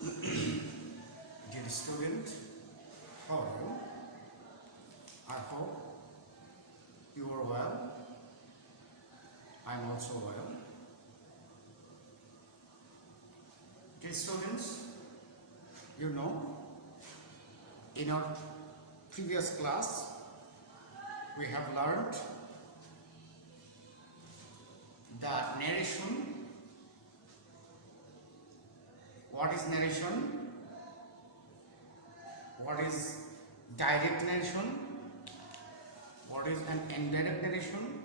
Dear student, how are you? I hope you are well. I am also well. Dear students, you know, in our previous class, we have learned the narration. What is narration? What is direct narration? What is an indirect narration?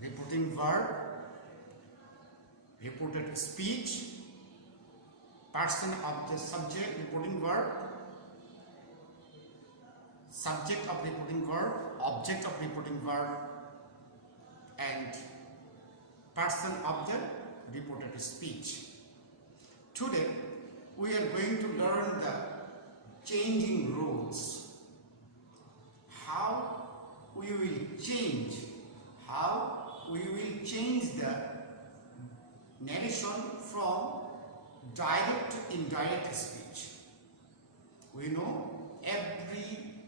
Reporting verb, reported speech, person of the subject, reporting verb, subject of reporting verb, object of reporting verb, and person of the reported speech. Today we are going to learn the changing rules. How we will change the narration from direct to indirect speech. We know every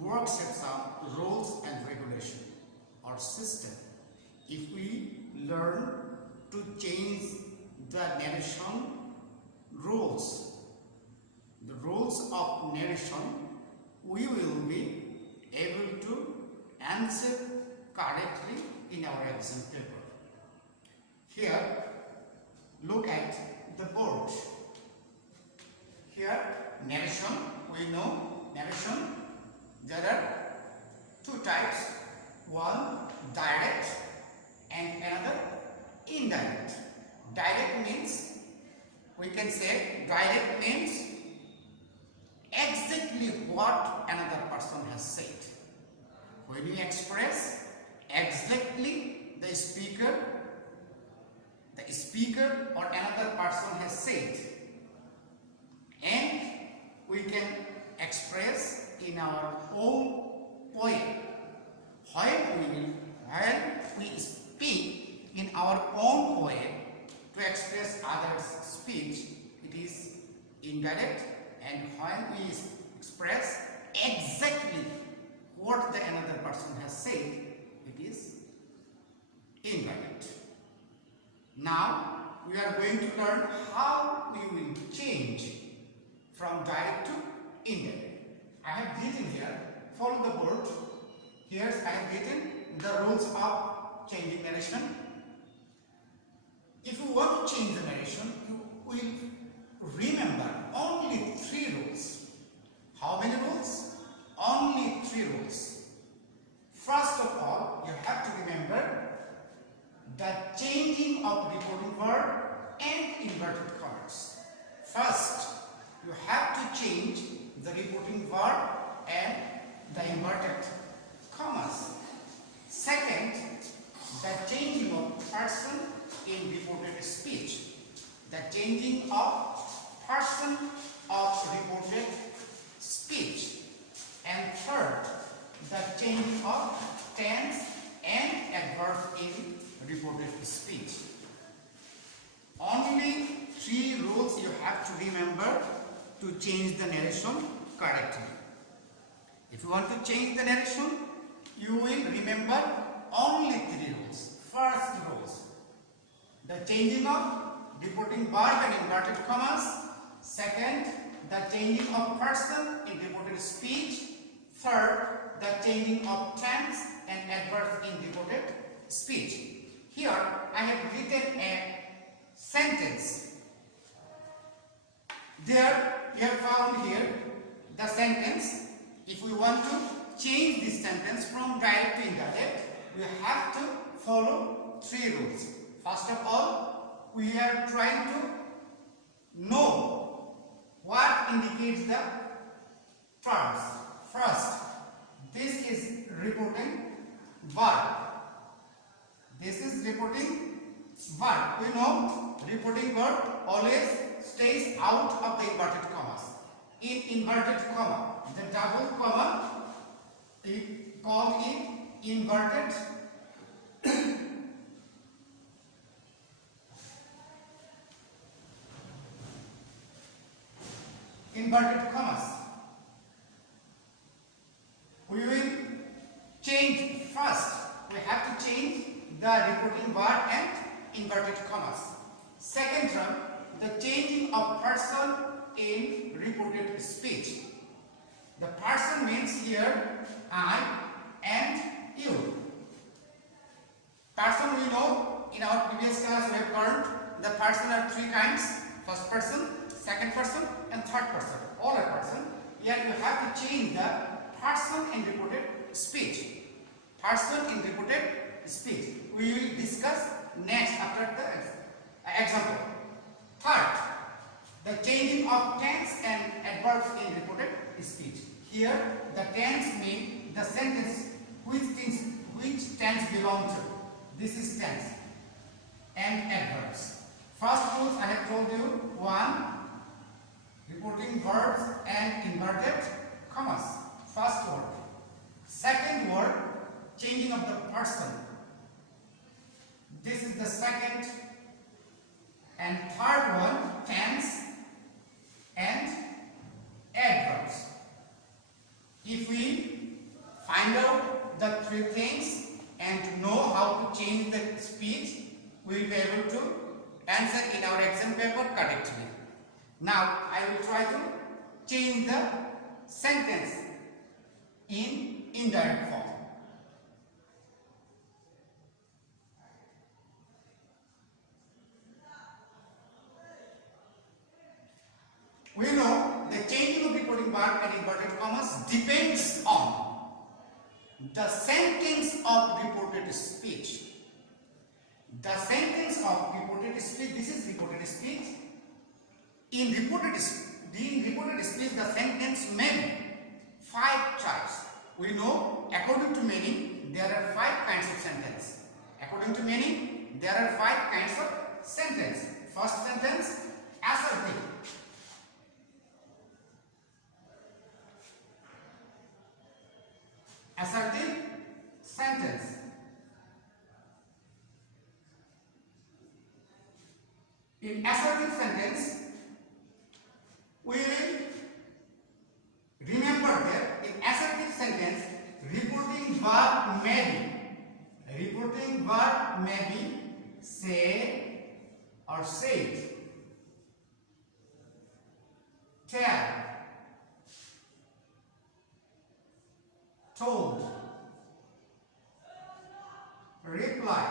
works have some rules and regulation or system. If we learn to change the narration rules, the rules of narration, we will be able to answer correctly in our exam paper. Here, look at the board. Here, narration, we know narration. There are two types, one direct and another indirect. Direct means, we can say direct means exactly what another person has said. When you express exactly the speaker or another person has said, and we can express in our own way. When we speak in our own way to express others' speech, it is indirect, and when we express exactly what the another person has said, it is indirect. Now we are going to learn how we will change from direct to indirect. I have written here, follow the board. Here I have written the rules of changing narration. If you want to change the narration, you will remember only 3 rules. How many rules? Only 3 rules. First of all, you have to remember the changing of reporting verb and inverted commas. First, you have to change the reporting verb and the inverted commas. Second, the changing of person in reported speech. The changing of person of reported speech. And third, the changing of tense and adverb in reported speech. Only 3 rules you have to remember to change the narration correctly. If you want to change the narration, you will remember only 3 rules. First rules, the changing of reporting verb and inverted commas. Second, the changing of person in reported speech. Third, the changing of tense and adverbs in reported speech. Here I have written a sentence. There you have found here the sentence. If we want to change this sentence from direct to indirect, we have to follow 3 rules. First of all, we are trying to know what indicates the terms. First, this is reporting verb. This is reporting verb. We know reporting verb always stays out of the inverted commas. In inverted comma, the double comma, we call it inverted inverted commas. We will change first. We have to change the reporting verb and inverted commas. Second term, the changing of person in reported speech. The person means here I and you. Person, we know in our previous class we have learned the person are three kinds: first person, second person, and third person. All are person. Here you have to change the person in reported speech. Person in reported speech. We will discuss next after the example. Third, the changing of tense and adverbs in reported speech. Here, the tense means the sentence which tense belong to. This is tense and adverbs. First rules I have told you: one, reporting verbs and inverted commas. First word. Second word, changing of the person. This is the second. And third one, tense and adverbs. If we find out the three things and know how to change the speech, we will be able to answer in our exam paper correctly. Now I will try to change the sentence in indirect form. We know the changing of reporting verb and inverted commas depends on the sentence of reported speech. The sentence of reported speech, this is reported speech. In reported speech, the sentence may be 5 types. We know according to meaning there are 5 kinds of sentence. According to meaning there are 5 kinds of sentence. First sentence, assertive. Assertive sentence. In assertive sentence, we will remember that in assertive sentence, reporting verb may be say or said, tell, told, reply,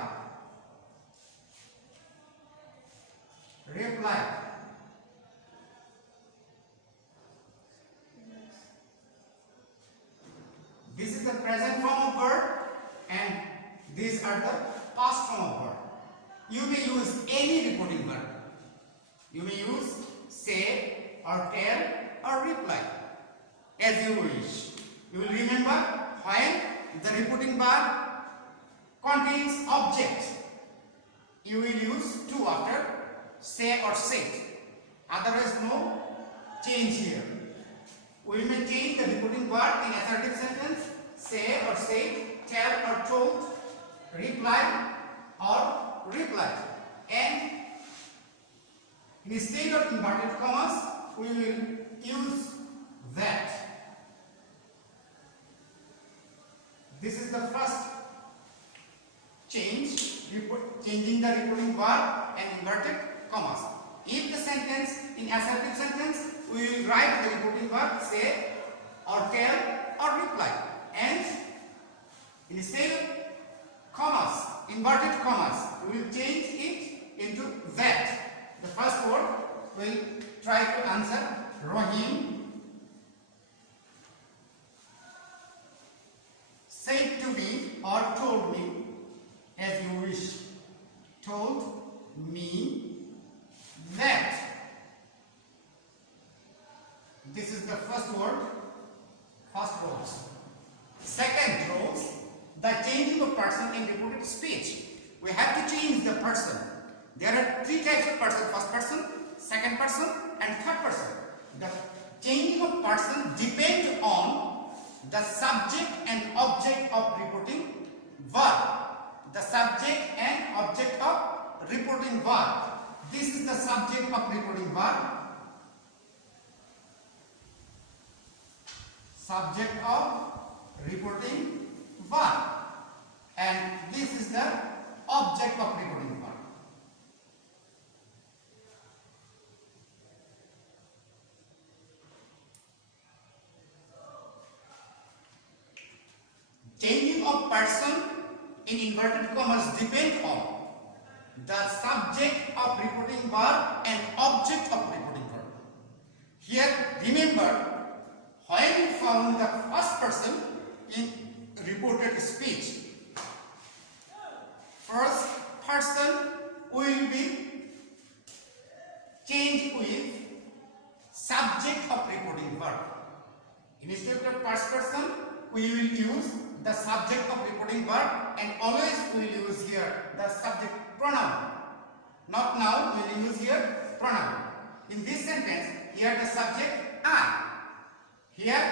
this is the present form of verb and these are the past form of verb. You may use any reporting verb. You may use say or tell or reply as you wish. You will remember when the reporting verb contains object, you will use to after say or said. Otherwise, no change here. We may change the reporting verb in assertive sentence: say or said, tell or told, reply or replied. And instead of inverted commas, we will use that. This is the first change, changing the reporting verb and inverted commas. If the sentence in assertive sentence, we will write the reporting verb say or tell or reply, and instead of commas, inverted commas, we will change it into that. The first word will try to answer: Rahim said to me or told me, as you wish, told me that. This is the first word, first rules. Second rules, the changing of person in reported speech. We have to change the person. There are 3 types of person: first person, second person, and third person. The changing of person depends on the subject and object of reporting verb. The subject and object of reporting verb. This is the subject of reporting verb. subject of reporting verb, and this is the object of reporting verb. Changing of person in inverted commas depend on the subject of reporting verb and object of reporting verb. Here, remember, when we found the first person in reported speech, first person will be changed with subject of reporting verb. Instead of first person, we will use the subject of reporting verb, and always we will use here the subject pronoun. Not now, we will use here pronoun. In this sentence, here the subject I. Here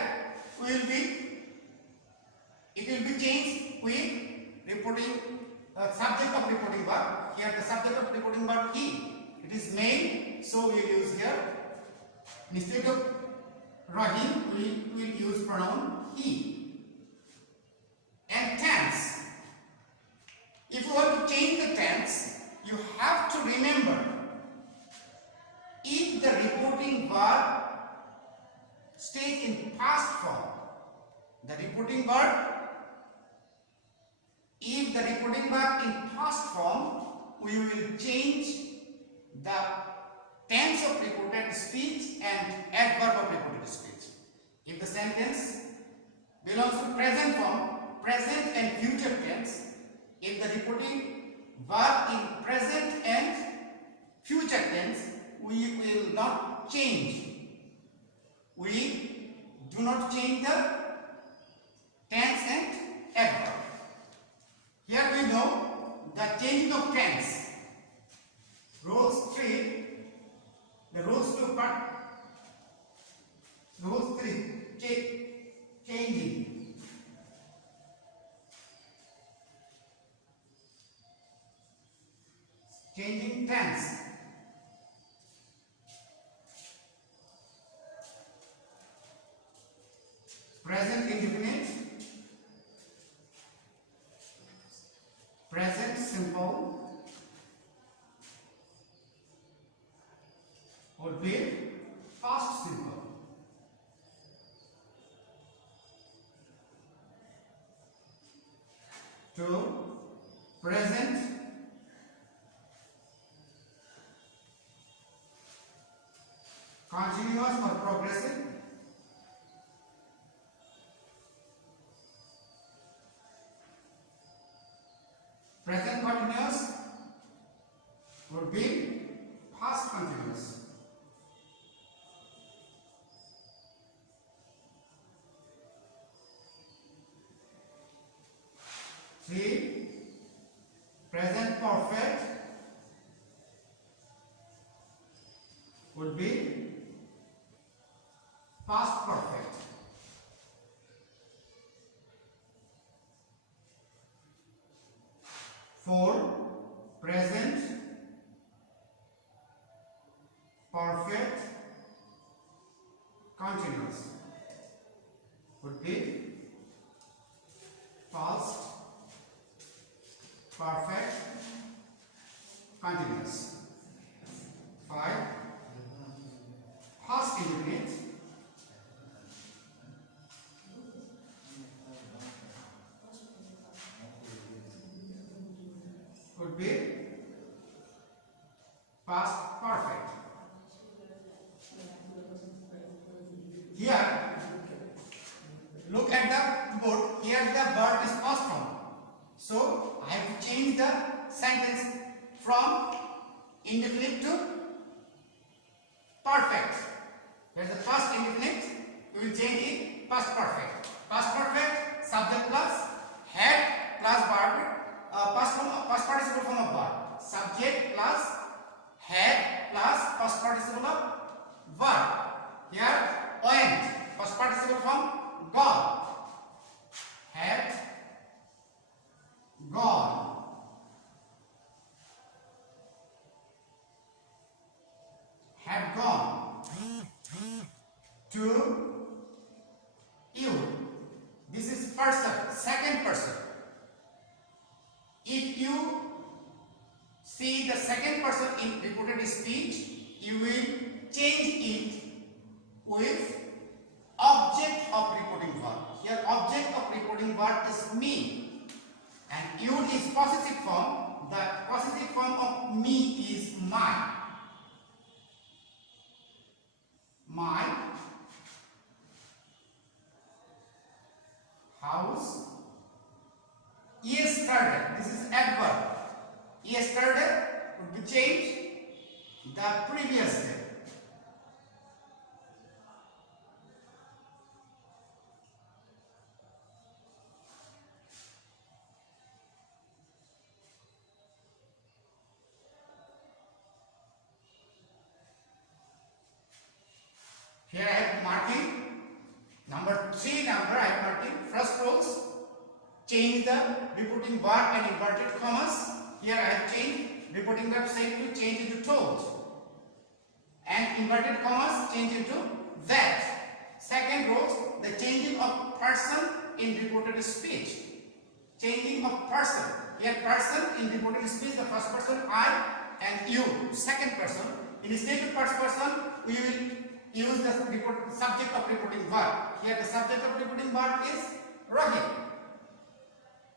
it will be changed with reporting subject of reporting verb. Here the subject of reporting verb he. It is male, so we will use here instead of Rahim, we will use pronoun he. And tense. If you want to change the tense, you have to remember, if the reporting verb stays in past form, if the reporting verb in past form, we will change the tense of reported speech and adverb of reported speech. If the sentence belongs to present form, present and future tense, if the reporting verb in present and future tense, we will not change. We do not change the tense and adverb. Here we know the changing of tense. Rules 3, the rules 2 part. Rules 3, changing. Changing tense. Present indefinite, present simple would be past simple. To present continuous or progressive, present continuous would be past continuous. Three, present perfect would be past perfect. 4, present perfect continuous would be past perfect continuous. 5, past indefinite would be past perfect. Here, look at the board. Here the verb is past form. So I have to change the sentence from indefinite to perfect. Where the first indefinite, we will change it past perfect. Past perfect, subject plus had plus verb. Past participle form of verb. Subject plus had plus past participle of verb. Here went, past participle form gone. Had gone. Had gone. To use. Here I have marking. Number 3 number I have marking. First rules, change the reporting verb and inverted commas. Here I have changed reporting verb said to change into told. And inverted commas change into that. Second rule, the changing of person in reported speech. Changing of person. Here person in reported speech, the first person I and you. Second person. Instead of first person, we will use the subject of reporting verb. Here the subject of reporting verb is Rahim.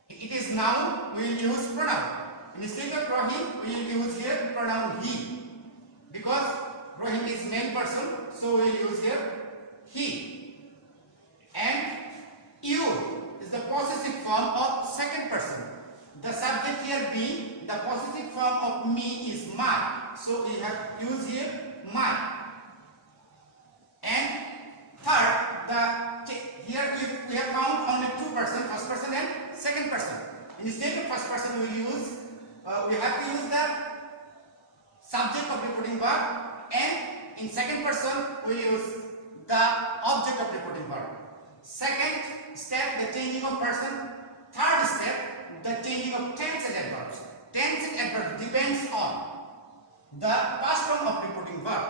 It is noun, we will use pronoun. Instead of Rahim, we will use here pronoun he. Because Rahim is main person, so we will use here he. And you is the possessive form of second person. The subject here being the possessive form of me is my. So we have used here my. And third, here we have found only two persons, first person and second person. Instead of first person, we will use we have to use the subject of reporting verb, and in second person we will use the object of reporting verb. Second step, the changing of person. Third step, the changing of tense and adverbs. Tense and adverbs depends on the past form of reporting verb.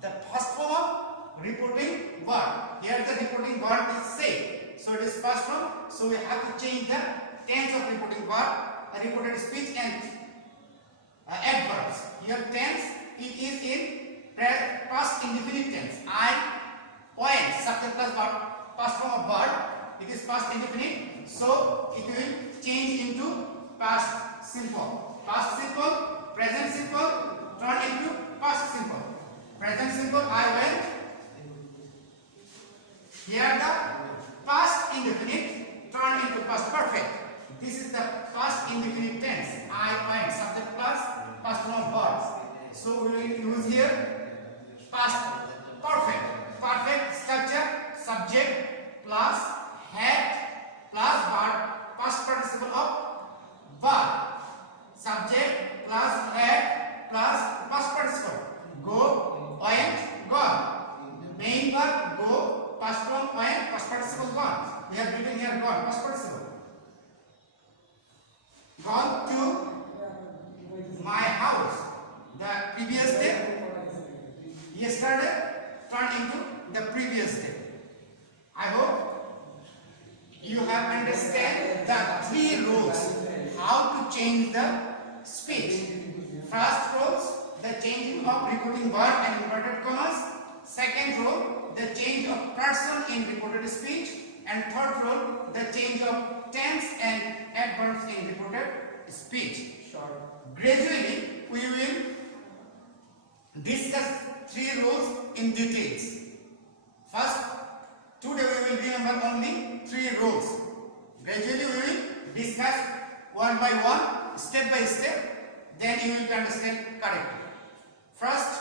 The past form of reporting verb. Here the reporting verb is say, so it is past form. So we have to change the tense of reporting verb, reported speech and adverbs. Here tense, it is in past indefinite tense. I went, subject plus verb, past form of verb. It is past indefinite, so it will change into past simple. Past simple, present simple, turn into past simple. Present simple, I went. Here the past indefinite turn into past perfect. This is the past indefinite tense. I went, subject plus past form of verb. So we will use here past perfect. Perfect structure, subject plus had plus verb, past participle of verb. Subject plus had plus past participle. Go, went, gone. Main verb go, past form went, past participle gone. We have written here gone, past participle. Gone to my house. The previous day, yesterday, turned into the previous day. I hope you have understand the three rules how to change the speech. First rules, the changing of reporting verb and inverted commas. Second rule, the change of person in reported speech. And third rule, the change of tense and adverbs in reported speech. Gradually, we will discuss three rules in details. First, today we will remember only three rules. Gradually, we will discuss one by one, step by step. Then you will understand correctly. First,